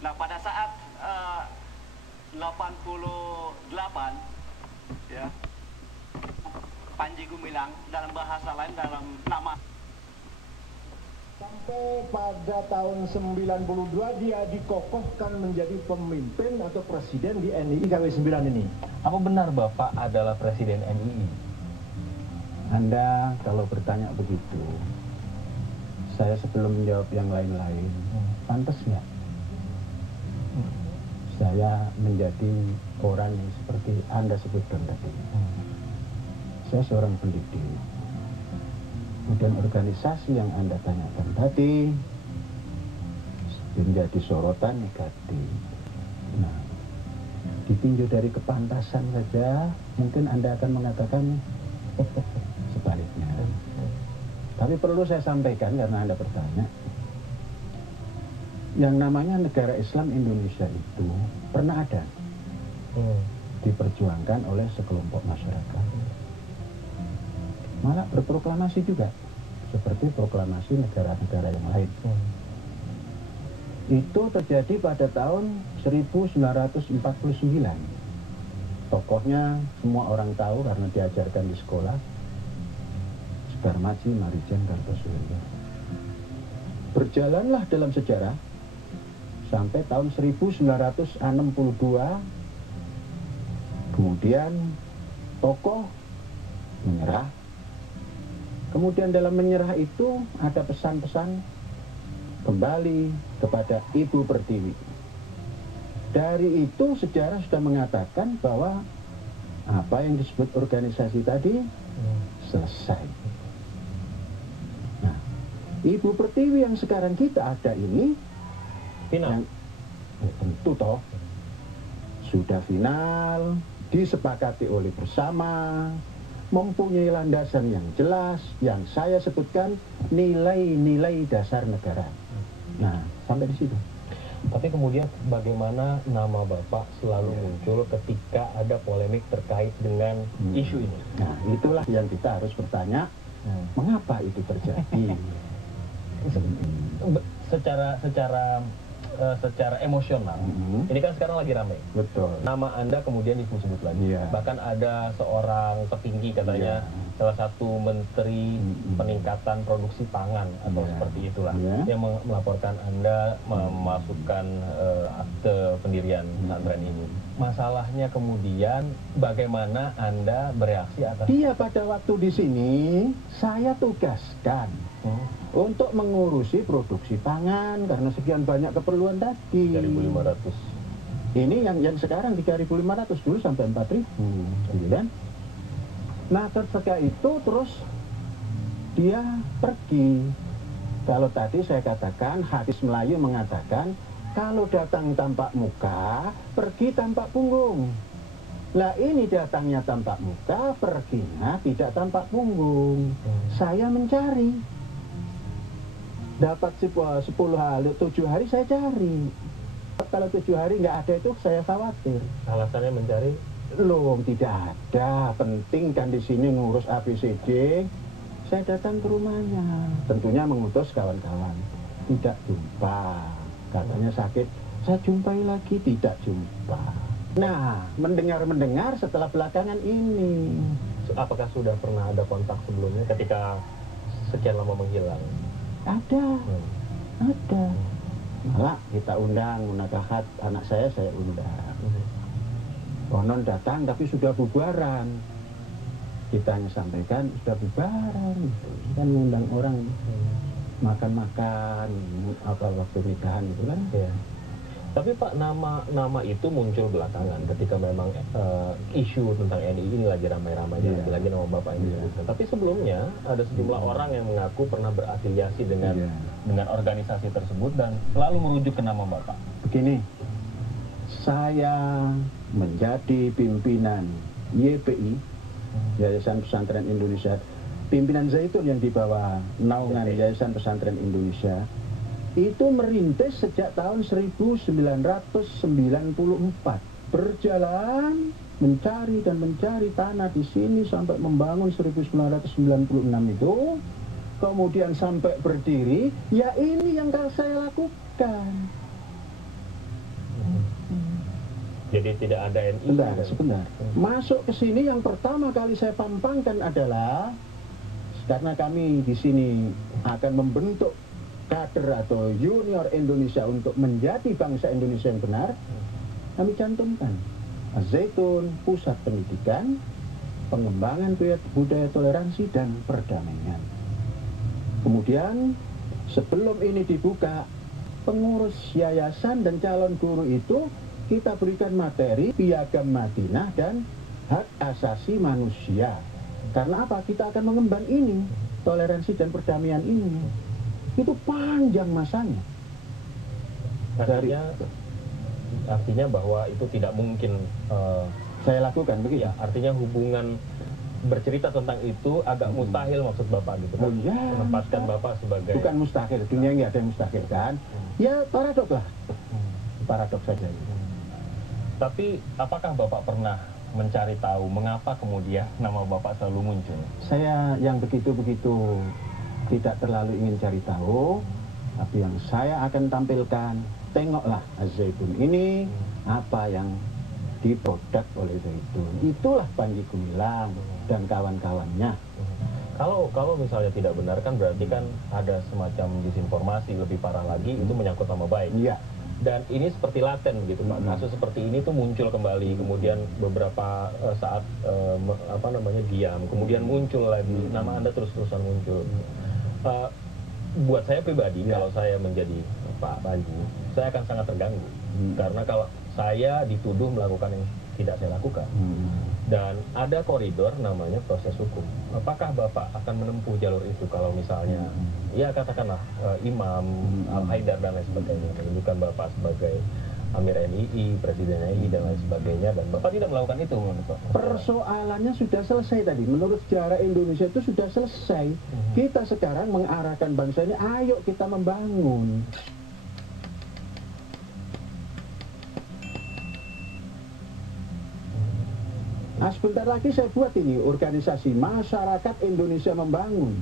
Nah, pada saat 88, ya, Panji Gumilang, dalam bahasa lain, dalam nama. Sampai pada tahun 92 dia dikokohkan menjadi pemimpin atau presiden di NII KW9 ini. Apa benar Bapak adalah presiden NII? Anda kalau bertanya begitu, saya sebelum menjawab yang lain-lain, pantas nggak? Saya menjadi orang yang seperti Anda sebutkan tadi. Saya seorang pendidik. Kemudian organisasi yang Anda tanyakan tadi menjadi sorotan negatif. Nah, ditinjau dari kepantasan saja, mungkin Anda akan mengatakan sebaliknya. Tapi perlu saya sampaikan karena Anda bertanya, yang namanya negara Islam Indonesia itu pernah ada, diperjuangkan oleh sekelompok masyarakat. Malah berproklamasi juga, seperti proklamasi negara-negara yang lain. Itu terjadi pada tahun 1949. Tokohnya semua orang tahu karena diajarkan di sekolah, Sudarmaji Marijan Kartosoewirjo. Berjalanlah dalam sejarah sampai tahun 1962, kemudian tokoh menyerah. Kemudian dalam menyerah itu ada pesan-pesan kembali kepada Ibu Pertiwi. Dari itu sejarah sudah mengatakan bahwa apa yang disebut organisasi tadi selesai. Nah, Ibu Pertiwi yang sekarang kita ada ini final. Tentu toh sudah final, disepakati oleh bersama, mempunyai landasan yang jelas, yang saya sebutkan nilai-nilai dasar negara. Nah, sampai di situ. Tapi kemudian bagaimana nama Bapak selalu muncul ketika ada polemik terkait dengan isu ini? Nah, itulah yang kita harus bertanya, mengapa itu terjadi? Secara emosional, ini kan sekarang lagi ramai. Betul. Nama Anda kemudian disebut lagi. Bahkan ada seorang petinggi katanya, salah satu menteri peningkatan produksi pangan atau seperti itulah, yang melaporkan Anda memasukkan akte pendirian pesantren ini. Masalahnya kemudian bagaimana Anda bereaksi atas dia pada waktu di sini saya tugaskan untuk mengurusi produksi pangan karena sekian banyak keperluan tadi. 3.500. Ini yang sekarang 3.500, dulu sampai 4.000, gitu kan? Nah, ketika itu terus dia pergi. Kalau tadi saya katakan hadis Melayu mengatakan kalau datang tampak muka, pergi tampak punggung. Lah ini datangnya tampak muka, perginya tidak tampak punggung. Saya mencari. Dapat 10 hari, 7 hari saya cari. Kalau 7 hari nggak ada itu saya khawatir. Alasannya mencari? Loh, tidak ada. Penting kan di sini ngurus ABCD. Saya datang ke rumahnya. Tentunya mengutus kawan-kawan. Tidak jumpa. Katanya sakit. Saya jumpai lagi, tidak jumpa. Nah, mendengar-mendengar setelah belakangan ini. Apakah sudah pernah ada kontak sebelumnya ketika sekian lama menghilang? Ada. Malah kita undang Munakahat, anak saya undang. Konon datang tapi sudah bubaran. Kita hanya sampaikan sudah bubaran. Kan mengundang orang makan-makan apa waktu nikahan itu kan. Ya. Tapi Pak, nama itu muncul belakangan ketika memang isu tentang NII ini lagi ramai-ramai, lagi nama Bapak ini disebutkan. Tapi sebelumnya ada sejumlah orang yang mengaku pernah berafiliasi dengan organisasi tersebut dan selalu merujuk ke nama Bapak. Begini, saya menjadi pimpinan YPI, Yayasan Pesantren Indonesia, pimpinan Zaitun yang di bawah naungan Yayasan Pesantren Indonesia, itu merintis sejak tahun 1994. Berjalan mencari dan mencari tanah di sini sampai membangun 1996 itu. Kemudian sampai berdiri, ya ini yang saya lakukan. Jadi tidak ada NI. Sebentar. Masuk ke sini yang pertama kali saya pampangkan adalah karena kami di sini akan membentuk kader atau junior Indonesia untuk menjadi bangsa Indonesia yang benar. Kami cantumkan Al-Zaitun, pusat pendidikan, pengembangan budaya toleransi dan perdamaian. Kemudian sebelum ini dibuka, pengurus yayasan dan calon guru itu kita berikan materi Piagam Madinah dan hak asasi manusia. Karena apa? Kita akan mengemban ini, toleransi dan perdamaian ini. Itu panjang masanya. Artinya bahwa itu tidak mungkin saya lakukan begitu. Ya, artinya hubungan bercerita tentang itu agak mustahil maksud Bapak gitu kan? Menempatkan Bapak sebagai... Bukan mustahil, dunia nggak ada yang mustahil kan? Ya paradok lah, paradok saja. Tapi apakah Bapak pernah mencari tahu mengapa kemudian nama Bapak selalu muncul? Saya yang begitu-begitu tidak terlalu ingin cari tahu, tapi yang saya akan tampilkan, tengoklah Al-Zaitun ini apa yang diproduk oleh Zaitun. Itulah Panji Gumilang dan kawan-kawannya. Kalau misalnya tidak benar kan berarti kan ada semacam disinformasi, lebih parah lagi itu menyangkut nama baik. Iya. Dan ini seperti laten begitu Pak. Kasus seperti ini tuh muncul kembali, kemudian beberapa saat diam, kemudian muncul lagi, nama Anda terus-terusan muncul. Buat saya pribadi, kalau saya menjadi Pak Panji, saya akan sangat terganggu. Karena kalau saya dituduh melakukan yang tidak saya lakukan, dan ada koridor namanya proses hukum. Apakah Bapak akan menempuh jalur itu kalau misalnya, ya katakanlah Imam Al-Haidar dan lain sebagainya menunjukkan Bapak sebagai Amir NII, Presiden NII dan lain sebagainya, dan Bapak tidak melakukan itu menurut Bapak? Persoalannya sudah selesai tadi. Menurut sejarah Indonesia itu sudah selesai. Kita sekarang mengarahkan bangsa ini, ayo kita membangun. Nah, sebentar lagi saya buat ini organisasi Masyarakat Indonesia Membangun.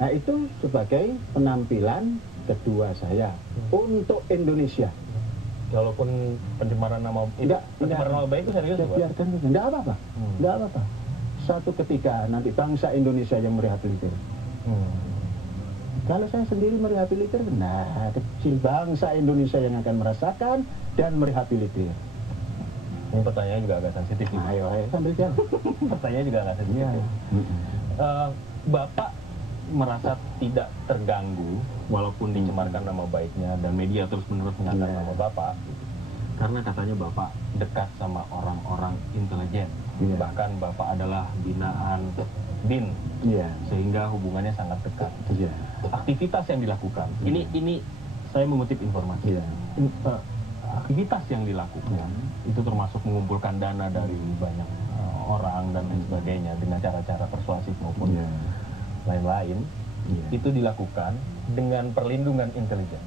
Nah, itu sebagai penampilan kedua saya untuk Indonesia. Walaupun pencemaran nama baik itu serius, Pak? Biarkan, enggak apa-apa. Enggak apa-apa. Suatu ketika nanti bangsa Indonesia yang merehabilitir. Kalau saya sendiri merehabilitir, nah kecil bangsa Indonesia yang akan merasakan dan merehabilitir. Ini pertanyaan juga agak sensitif. Ayo, sambil jalan. Pertanyaan juga agak sensitif. Bapak merasa tidak terganggu walaupun dicemarkan nama baiknya dan media terus-menerus mengangkat nama Bapak, karena katanya Bapak dekat sama orang-orang intelijen. Bahkan Bapak adalah binaan BIN, sehingga hubungannya sangat dekat. Aktivitas yang dilakukan, ini saya mengutip informasi. Aktivitas yang dilakukan itu termasuk mengumpulkan dana dari banyak orang dan lain sebagainya dengan cara-cara persuasif maupun lain-lain, itu dilakukan dengan perlindungan intelijen.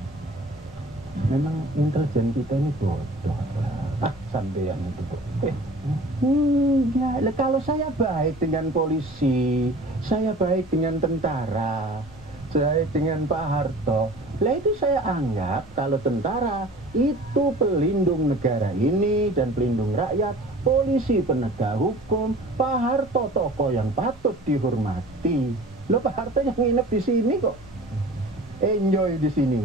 Memang intelijen kita ini bodoh. Sampai yang itu bodoh. Kalau saya baik dengan polisi, saya baik dengan tentara, saya dengan Pak Harto, lah itu saya anggap kalau tentara itu pelindung negara ini dan pelindung rakyat, polisi penegak hukum, Pak Harto tokoh yang patut dihormati. Loh, Pak Harto yang nginep di sini kok, enjoy di sini,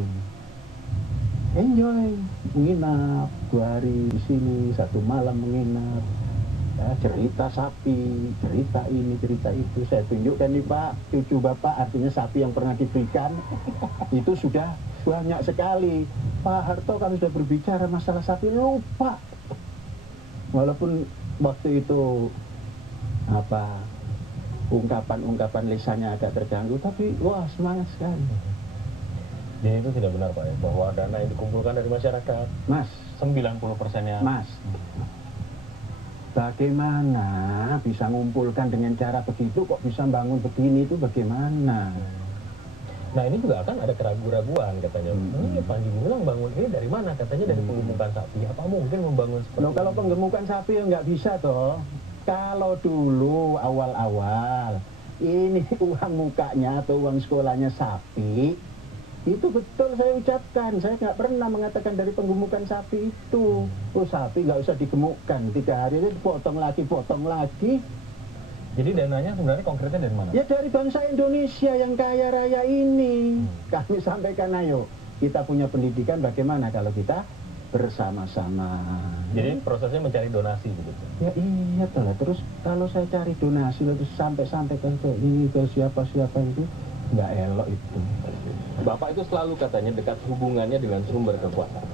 enjoy menginap 2 hari di sini, 1 malam menginap. Ya, cerita sapi, cerita ini, cerita itu. Saya tunjukkan nih Pak, cucu Bapak, artinya sapi yang pernah diberikan itu sudah banyak sekali. Pak Harto kalau sudah berbicara masalah sapi lupa. Walaupun waktu itu ungkapan-ungkapan lisannya agak terganggu, tapi wah semangat sekali. Jadi itu tidak benar Pak ya, bahwa dana yang dikumpulkan dari masyarakat, Mas, 90%-nya. Mas, bagaimana bisa ngumpulkan dengan cara begitu, kok bisa bangun begini, itu bagaimana? Nah ini juga akan ada keraguan-raguan katanya. Ini Panji Gumilang bangun ini dari mana? Katanya dari penggemukan sapi. Apa mungkin membangun seperti ini? Kalau penggemukan sapi ya nggak bisa toh. Kalau dulu awal-awal ini uang mukanya atau uang sekolahnya sapi, Itu betul saya ucapkan. Saya nggak pernah mengatakan dari penggemukan sapi itu. Oh, sapi nggak usah digemukkan, 3 hari aja potong lagi. Jadi dananya sebenarnya konkretnya dari mana? Ya dari bangsa Indonesia yang kaya raya ini. Kami sampaikan, ayo kita punya pendidikan bagaimana kalau kita bersama-sama. Jadi prosesnya mencari donasi begitu? Ya iya toh lah. Terus kalau saya cari donasi terus sampai ke ini ke siapa-siapa itu nggak elok itu. Bapak itu selalu katanya dekat hubungannya dengan sumber kekuasaan.